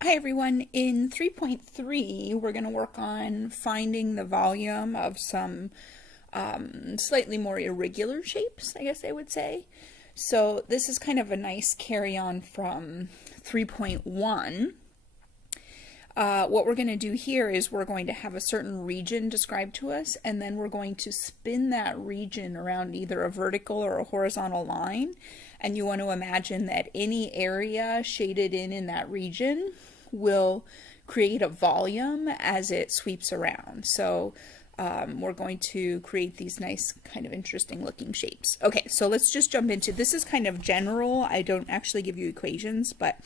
Hi everyone, in 3.3 we're going to work on finding the volume of some slightly more irregular shapes, I guess I would say. So this is kind of a nice carry on from 3.1. What we're going to do here is we're going to have a certain region described to us, and then we're going to spin that region around either a vertical or a horizontal line. And you want to imagine that any area shaded in that region will create a volume as it sweeps around. So we're going to create these nice kind of interesting looking shapes. Okay, so let's just jump into this. Is kind of general. I don't actually give you equations, but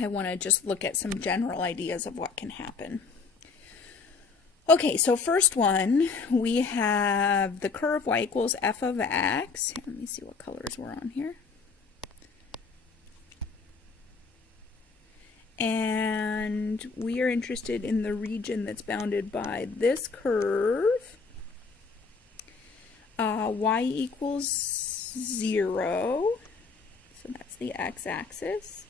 I want to just look at some general ideas of what can happen. Okay, so first one, we have the curve y equals f of x. Here, let me see what colors we're on here. And we are interested in the region that's bounded by this curve. Y equals 0, so that's the x-axis.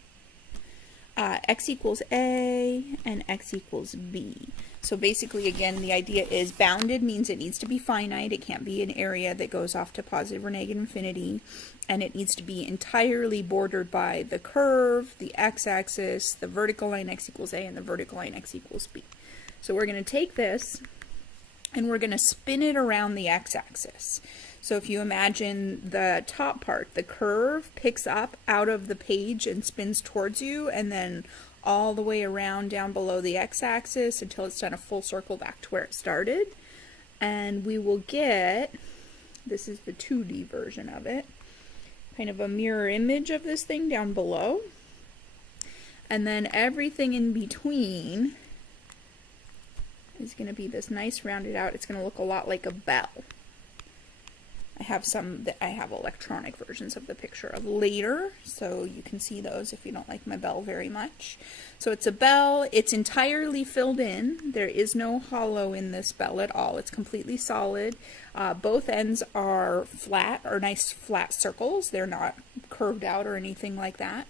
X equals A and x equals B. So basically, again, the idea is bounded means it needs to be finite. It can't be an area that goes off to positive or negative infinity. And it needs to be entirely bordered by the curve, the x-axis, the vertical line x equals A, and the vertical line x equals B. So we're going to take this and we're going to spin it around the x-axis. So if you imagine the top part, the curve picks up out of the page and spins towards you, and then all the way around down below the x-axis until it's done a full circle back to where it started. And we will get, this is the 2D version of it, kind of a mirror image of this thing down below. And then everything in between is going to be this nice rounded out. It's going to look a lot like a bell. I have electronic versions of the picture of later, so you can see those if you don't like my bell very much. So it's a bell. It's entirely filled in. There is no hollow in this bell at all. It's completely solid. Both ends are flat, or nice flat circles. They're not curved out or anything like that.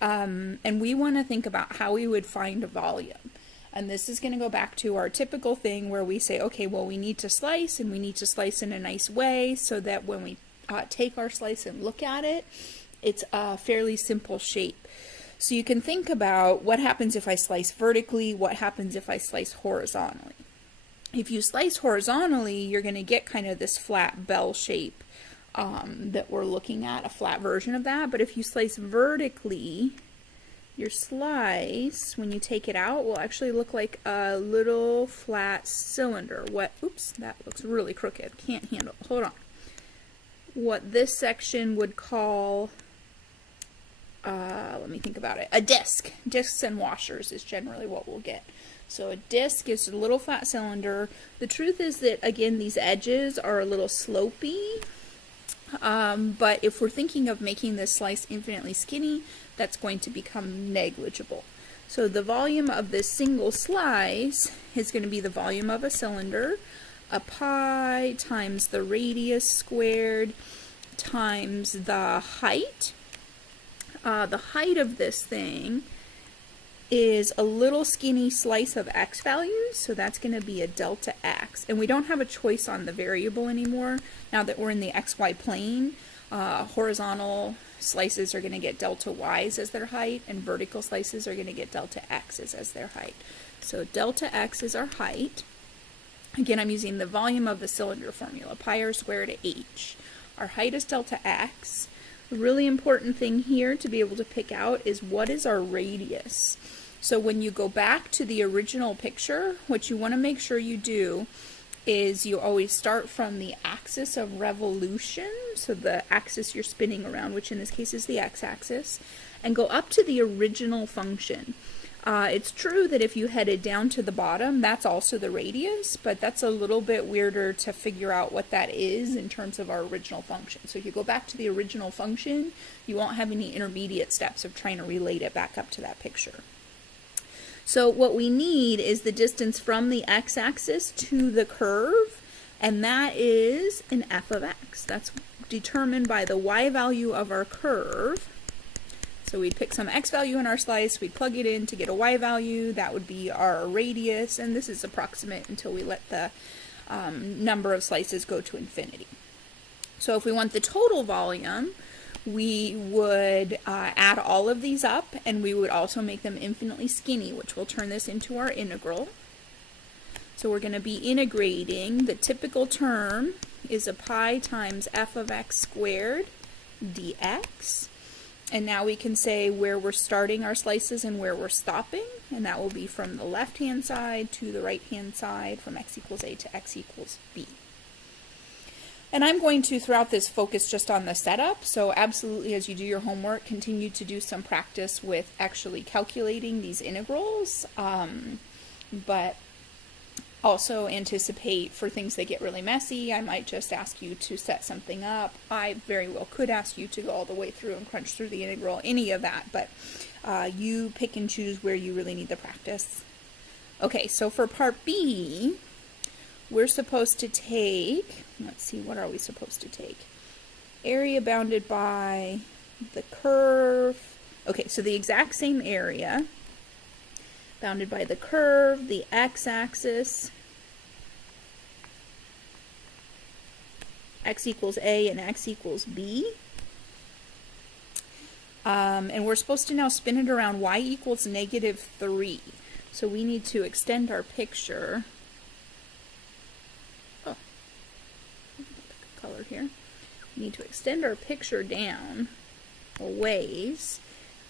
And we want to think about how we would find a volume. And this is going to go back to our typical thing where we say, okay, well, we need to slice, and we need to slice in a nice way so that when we take our slice and look at it, it's a fairly simple shape. So you can think about what happens if I slice vertically, what happens if I slice horizontally. If you slice horizontally, you're going to get kind of this flat bell shape that we're looking at, a flat version of that. But if you slice vertically, your slice, when you take it out, will actually look like a little flat cylinder. Oops, that looks really crooked. Can't handle. Hold on. What this section would call, let me think about it, a disc. Discs and washers is generally what we'll get. So a disc is a little flat cylinder. The truth is that, again, these edges are a little slopey. But if we're thinking of making this slice infinitely skinny, that's going to become negligible. So the volume of this single slice is going to be the volume of a cylinder, a pi times the radius squared times the height. The height of this thing is a little skinny slice of x values, so that's going to be a delta x. And we don't have a choice on the variable anymore now that we're in the xy plane. Horizontal slices are going to get delta y's as their height, and vertical slices are going to get delta x's as their height. So delta x is our height. Again, I'm using the volume of the cylinder formula, pi r squared h. Our height is delta x. The really important thing here to be able to pick out is what is our radius. So when you go back to the original picture, what you want to make sure you do is you always start from the axis of revolution, so the axis you're spinning around, which in this case is the x-axis, and go up to the original function. It's true that if you headed down to the bottom, that's also the radius, but that's a little bit weirder to figure out what that is in terms of our original function. So if you go back to the original function, you won't have any intermediate steps of trying to relate it back up to that picture. So what we need is the distance from the x-axis to the curve, and that is an f of x. That's determined by the y value of our curve. So we'd pick some x value in our slice, we'd plug it in to get a y value, that would be our radius, and this is approximate until we let the number of slices go to infinity. So if we want the total volume, we would add all of these up, and we would also make them infinitely skinny, which will turn this into our integral. So we're going to be integrating. The typical term is a pi times f of x squared dx. And now we can say where we're starting our slices and where we're stopping, and that will be from the left-hand side to the right-hand side, from x equals a to x equals b. And I'm going to, throughout this, focus just on the setup, so absolutely as you do your homework, continue to do some practice with actually calculating these integrals, but also anticipate for things that get really messy. I might just ask you to set something up. I very well could ask you to go all the way through and crunch through the integral, any of that, but you pick and choose where you really need the practice. Okay, so for part B, we're supposed to take, let's see, what are we supposed to take? Area bounded by the curve. Okay, so the exact same area bounded by the curve, the x-axis, x equals a and x equals b. And we're supposed to now spin it around y equals -3. So we need to extend our picture. Oh, color here. We need to extend our picture down a ways.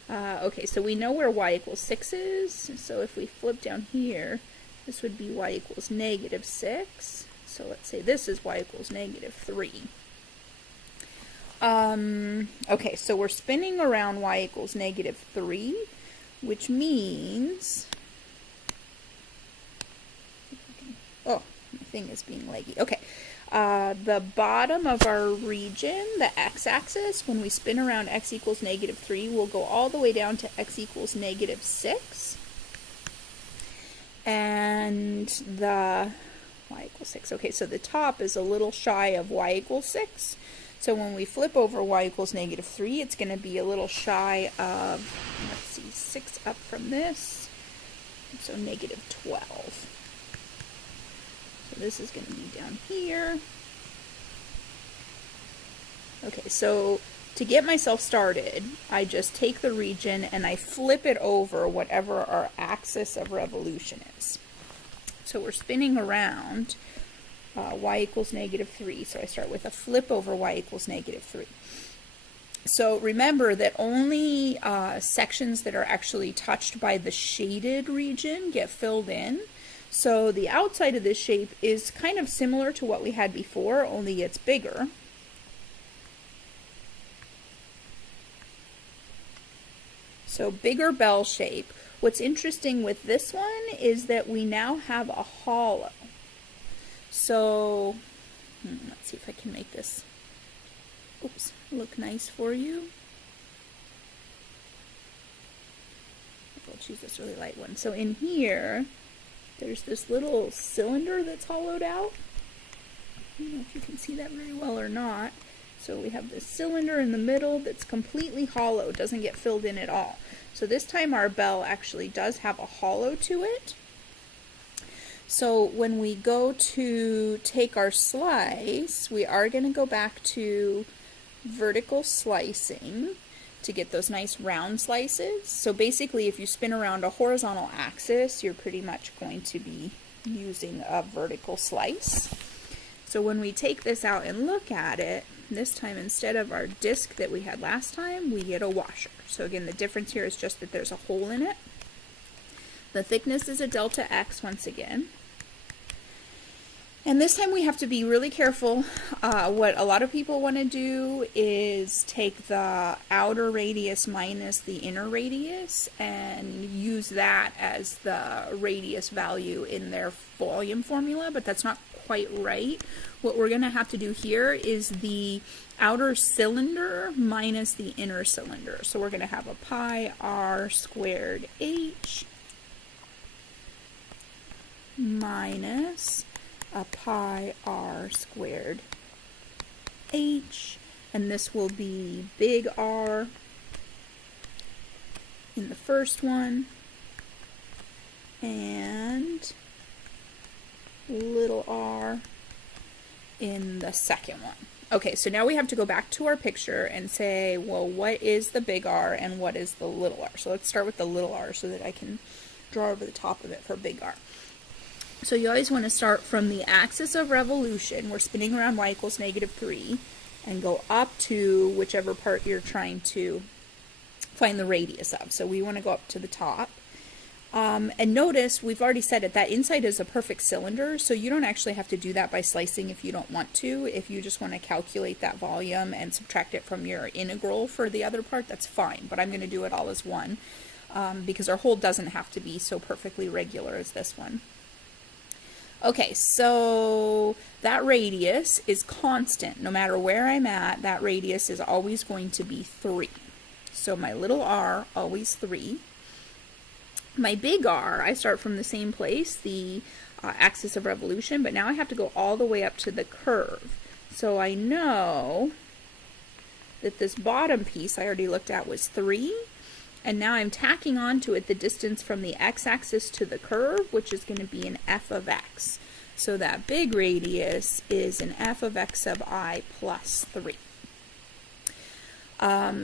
Okay, so we know where y equals 6 is, so if we flip down here, this would be y equals -6. So let's say this is y equals -3. Okay, so we're spinning around y equals -3, which means, oh, my thing is being leggy. Okay. The bottom of our region, the x-axis, when we spin around x equals -3, will go all the way down to x equals -6. And the y equals 6. Okay, so the top is a little shy of y equals 6. So when we flip over y equals -3, it's going to be a little shy of, let's see, 6 up from this. So -12. So this is going to be down here. Okay, so to get myself started, I just take the region and I flip it over whatever our axis of revolution is. So we're spinning around y equals -3. So I start with a flip over y equals -3. So remember that only sections that are actually touched by the shaded region get filled in. So the outside of this shape is kind of similar to what we had before, only it's bigger. So bigger bell shape. What's interesting with this one is that we now have a hollow. So let's see if I can make this look nice for you. I'll choose this really light one. So in here, there's this little cylinder that's hollowed out. I don't know if you can see that very well or not. So we have this cylinder in the middle that's completely hollow, doesn't get filled in at all. So this time our bell actually does have a hollow to it. So when we go to take our slice, we are going to go back to vertical slicing to get those nice round slices. So basically if you spin around a horizontal axis, you're pretty much going to be using a vertical slice. So when we take this out and look at it, this time instead of our disc that we had last time, we get a washer. So again, the difference here is just that there's a hole in it. The thickness is a delta X once again. And this time we have to be really careful. What a lot of people want to do is take the outer radius minus the inner radius and use that as the radius value in their volume formula, but that's not quite right. What we're going to have to do here is the outer cylinder minus the inner cylinder. So we're going to have a pi r squared h minus a pi r squared h, and this will be big R in the first one, and little r in the second one. Okay, so now we have to go back to our picture and say, well, what is the big R and what is the little r? So let's start with the little r so that I can draw over the top of it for big R. So you always want to start from the axis of revolution. We're spinning around y equals -3 and go up to whichever part you're trying to find the radius of. So we want to go up to the top. And notice, we've already said it, that inside is a perfect cylinder, so you don't actually have to do that by slicing if you don't want to. If you just want to calculate that volume and subtract it from your integral for the other part, that's fine. But I'm going to do it all as one, because our hole doesn't have to be so perfectly regular as this one. Okay, so that radius is constant. No matter where I'm at, that radius is always going to be 3. So my little r, always 3. My big R, I start from the same place, the axis of revolution, but now I have to go all the way up to the curve. So I know that this bottom piece I already looked at was 3, and now I'm tacking onto it the distance from the x-axis to the curve, which is going to be an f of x. So that big radius is an f of x sub I plus 3.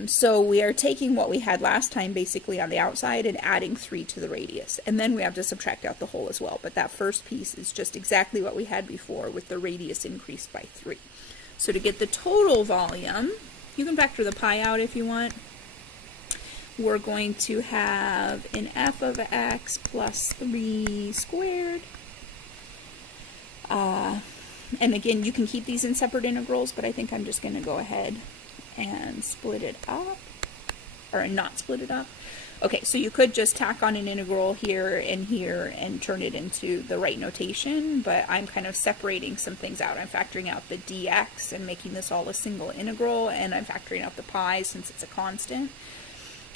So we are taking what we had last time basically on the outside and adding 3 to the radius. And then we have to subtract out the hole as well. But that first piece is just exactly what we had before with the radius increased by 3. So to get the total volume, you can factor the pi out if you want. We're going to have an f of x plus 3 squared. And again, you can keep these in separate integrals, but I think I'm just going to go ahead and split it up, or not split it up. Okay, so you could just tack on an integral here and turn it into the right notation, but I'm kind of separating some things out. I'm factoring out the dx and making this all a single integral, and I'm factoring out the pi since it's a constant.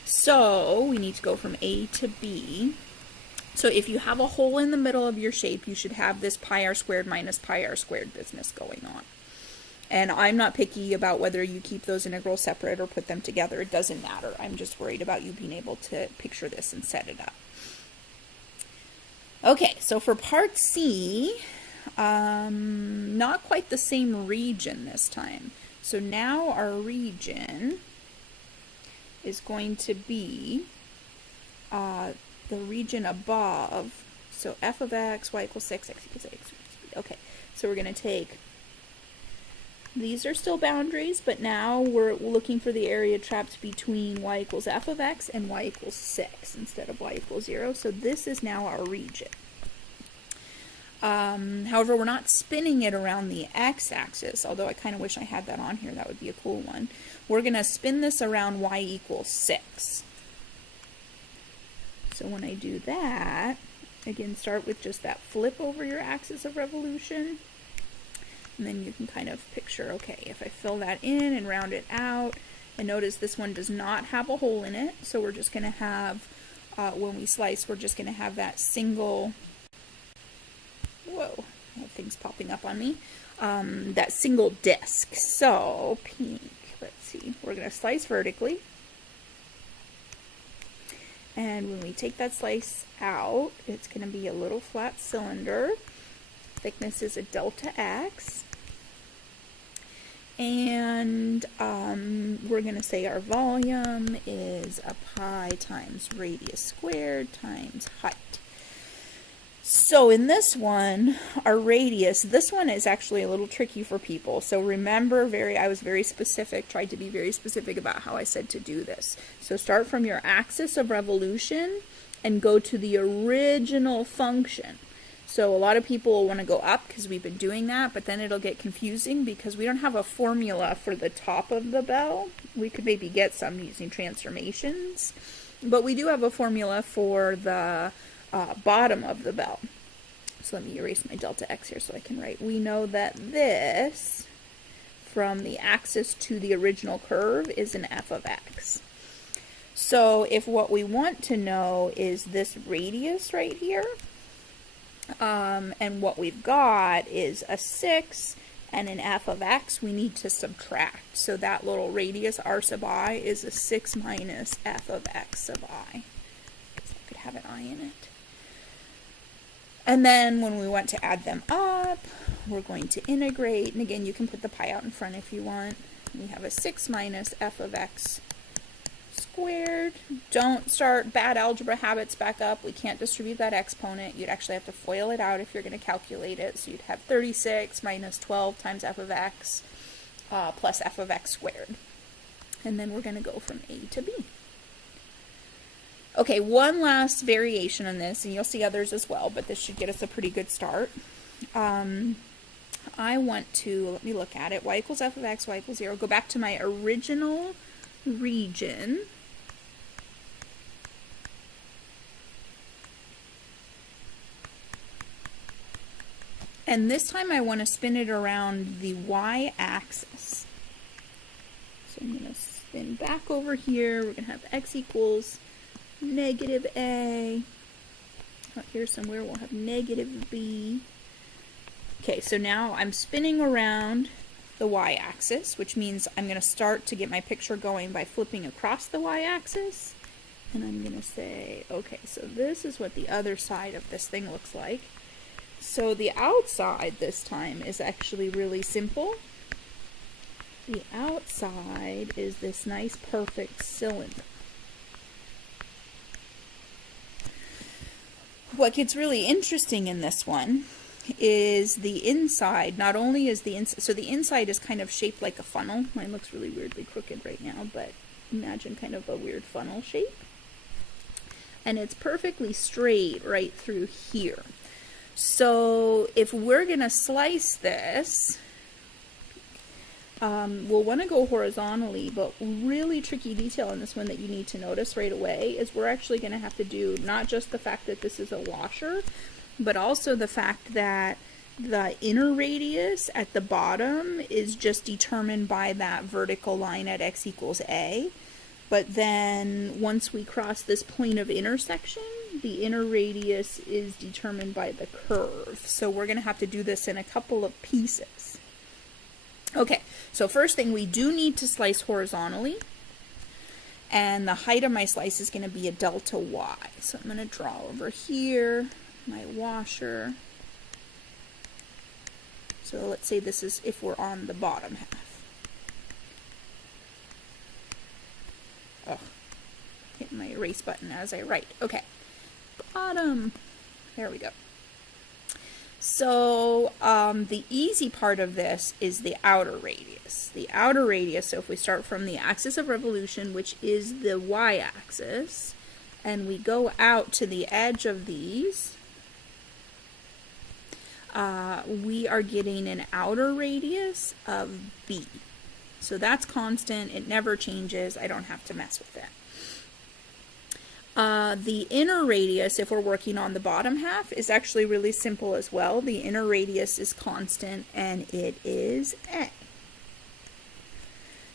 So we need to go from A to B. So if you have a hole in the middle of your shape, you should have this pi r squared minus pi r squared business going on. And I'm not picky about whether you keep those integrals separate or put them together. It doesn't matter. I'm just worried about you being able to picture this and set it up. Okay, so for part C, not quite the same region this time. So now our region is going to be the region above. So f of x, y equals 6, x equals 8. Okay, so we're going to take, these are still boundaries, but now we're looking for the area trapped between y equals f of x and y equals 6 instead of y equals 0. So this is now our region. However, we're not spinning it around the x-axis, although I kind of wish I had that on here. That would be a cool one. We're going to spin this around y equals 6. So when I do that, again, start with just that flip over your axis of revolution. And then you can kind of picture, okay, if I fill that in and round it out, and notice this one does not have a hole in it, so we're just going to have, when we slice, we're just going to have that single, whoa, I have things popping up on me, that single disc. So, pink, let's see, we're going to slice vertically, and when we take that slice out, it's going to be a little flat cylinder. Thickness is a delta x, and we're going to say our volume is a pi times radius squared times height. So in this one, our radius, this one is actually a little tricky for people. So remember, I was very specific, tried to be very specific about how I said to do this. So start from your axis of revolution and go to the original function. So a lot of people will want to go up because we've been doing that, but then it'll get confusing because we don't have a formula for the top of the bell. We could maybe get some using transformations, but we do have a formula for the bottom of the bell. So let me erase my delta x here so I can write. We know that this, from the axis to the original curve, is an f of x. So if what we want to know is this radius right here, and what we've got is a 6 and an f of x, we need to subtract. So that little radius r sub I is a 6 minus f of x sub I. So I could have an I in it. And then when we want to add them up, we're going to integrate. And again, you can put the pi out in front if you want. We have a 6 minus f of x squared. Don't start bad algebra habits back up. We can't distribute that exponent. You'd actually have to FOIL it out if you're going to calculate it. So you'd have 36 minus 12 times f of x plus f of x squared. And then we're going to go from A to B. Okay, one last variation on this, and you'll see others as well, but this should get us a pretty good start. I want to, let me look at it, y equals f of x, y equals 0. Go back to my original region. And this time I want to spin it around the y-axis. So I'm going to spin back over here. We're going to have x equals negative a. Up here somewhere we'll have negative b. Okay, so now I'm spinning around the y-axis, which means I'm going to start to get my picture going by flipping across the y-axis. And I'm going to say, okay, so this is what the other side of this thing looks like. So the outside this time is actually really simple. The outside is this nice perfect cylinder. What gets really interesting in this one is the inside. Not only is the inside, so the inside is kind of shaped like a funnel. Mine looks really weirdly crooked right now, but imagine kind of a weird funnel shape. And it's perfectly straight right through here. So if we're going to slice this, we'll want to go horizontally, but really tricky detail in this one that you need to notice right away is we're actually going to have to do not just the fact that this is a washer, but also the fact that the inner radius at the bottom is just determined by that vertical line at x equals a. But then once we cross this point of intersection, the inner radius is determined by the curve. So we're going to have to do this in a couple of pieces. Okay, so first thing, we do need to slice horizontally. And the height of my slice is going to be a delta y. So I'm going to draw over here my washer. So let's say this is if we're on the bottom half. Oh, hit my erase button as I write. Okay, bottom. There we go. So the easy part of this is the outer radius. The outer radius, so if we start from the axis of revolution, which is the y-axis, and we go out to the edge of these, we are getting an outer radius of b. So that's constant. It never changes. I don't have to mess with it. The inner radius, if we're working on the bottom half, is actually really simple as well. The inner radius is constant, and it is a.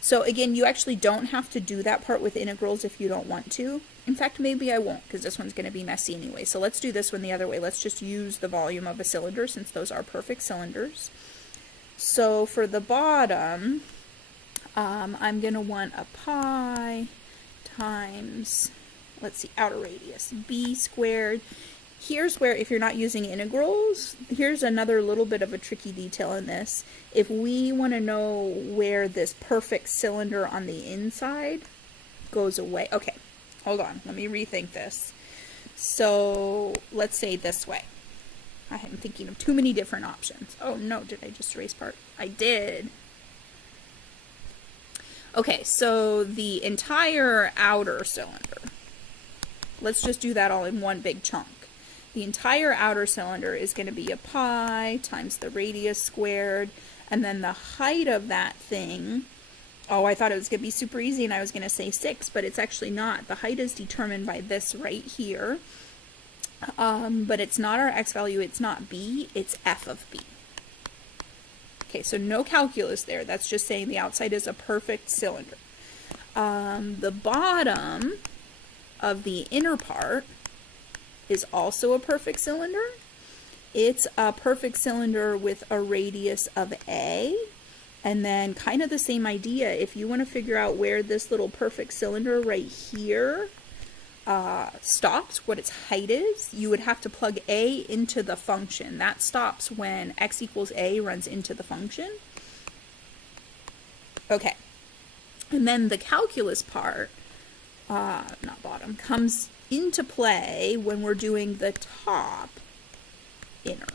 So again, you actually don't have to do that part with integrals if you don't want to. In fact, maybe I won't, because this one's going to be messy anyway. So let's do this one the other way. Let's just use the volume of a cylinder, since those are perfect cylinders. So for the bottom, I'm going to want a pi times, let's see, outer radius, b squared. Here's where, if you're not using integrals, here's another little bit of a tricky detail in this. If we want to know where this perfect cylinder on the inside goes away. Okay, hold on. Let me rethink this. So let's say this way. I am thinking of too many different options. Oh no, did I just erase part? I did. Okay, so the entire outer cylinder, let's just do that all in one big chunk. The entire outer cylinder is going to be a pi times the radius squared, and then the height of that thing, oh, I thought it was going to be super easy and I was going to say 6, but it's actually not. The height is determined by this right here, but it's not our x value, it's not b, it's f of b. Okay, so no calculus there. That's just saying the outside is a perfect cylinder. The bottom of the inner part is also a perfect cylinder, It's a perfect cylinder with a radius of A. And then kind of the same idea, if you want to figure out where this little perfect cylinder right here stops, what its height is, you would have to plug A into the function. That stops when x equals A runs into the function. Okay. And then the calculus part, not bottom, comes into play when we're doing the top inner.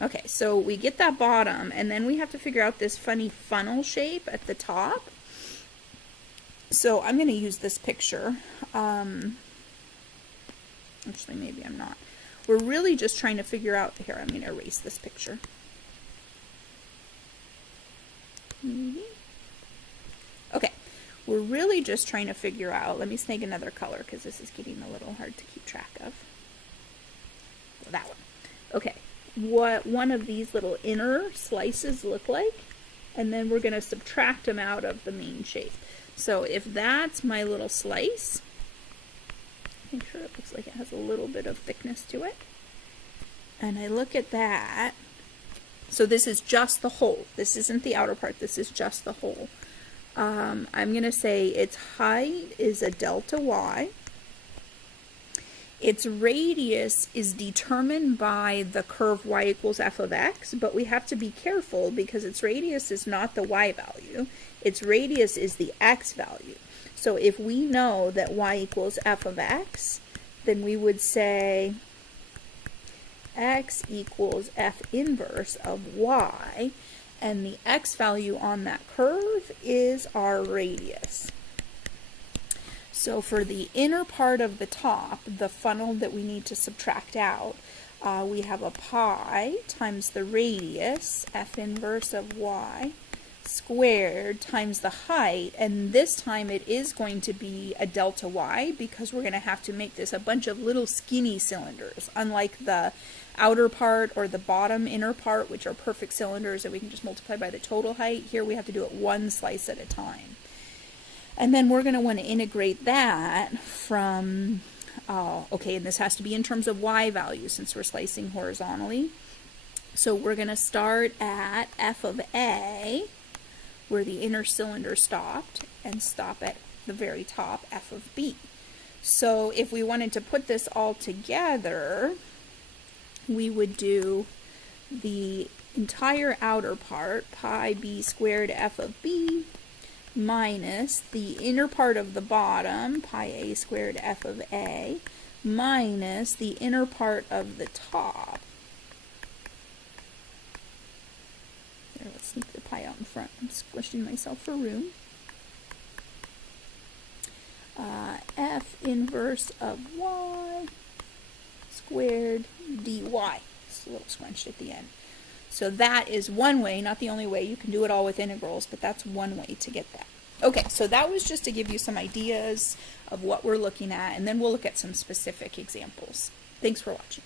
Okay, so we get that bottom, and then we have to figure out this funny funnel shape at the top. So I'm going to use this picture. Actually, maybe I'm not. We're really just trying to figure out, here, I'm going to erase this picture. Okay, we're really just trying to figure out, let me snag another color because this is getting a little hard to keep track of. That one. Okay. What one of these little inner slices look like, and then we're going to subtract them out of the main shape. So if that's my little slice, make sure it looks like it has a little bit of thickness to it, and I look at that, so this is just the hole, this isn't the outer part, this is just the hole. I'm going to say its height is a delta y. Its radius is determined by the curve y equals f of x, but we have to be careful because its radius is not the y value. Its radius is the x value. So if we know that y equals f of x, then we would say x equals f inverse of y, and the x value on that curve is our radius. So for the inner part of the top, the funnel that we need to subtract out, we have a pi times the radius, f inverse of y, squared times the height, and this time it is going to be a delta y because we're going to have to make this a bunch of little skinny cylinders, unlike the outer part or the bottom inner part, which are perfect cylinders that we can just multiply by the total height. Here we have to do it one slice at a time. And then we're going to want to integrate that from, okay, and this has to be in terms of y values since we're slicing horizontally. So we're going to start at f of a, where the inner cylinder stopped, and stop at the very top, f of b. So if we wanted to put this all together, we would do the entire outer part, pi b squared f of b, minus the inner part of the bottom, pi a squared f of a, minus the inner part of the top. There, let's sneak the pi out in front. I'm squishing myself for room. F inverse of y squared dy. It's a little scrunched at the end. So that is one way, not the only way. You can do it all with integrals, but that's one way to get that. Okay, so that was just to give you some ideas of what we're looking at, and then we'll look at some specific examples. Thanks for watching.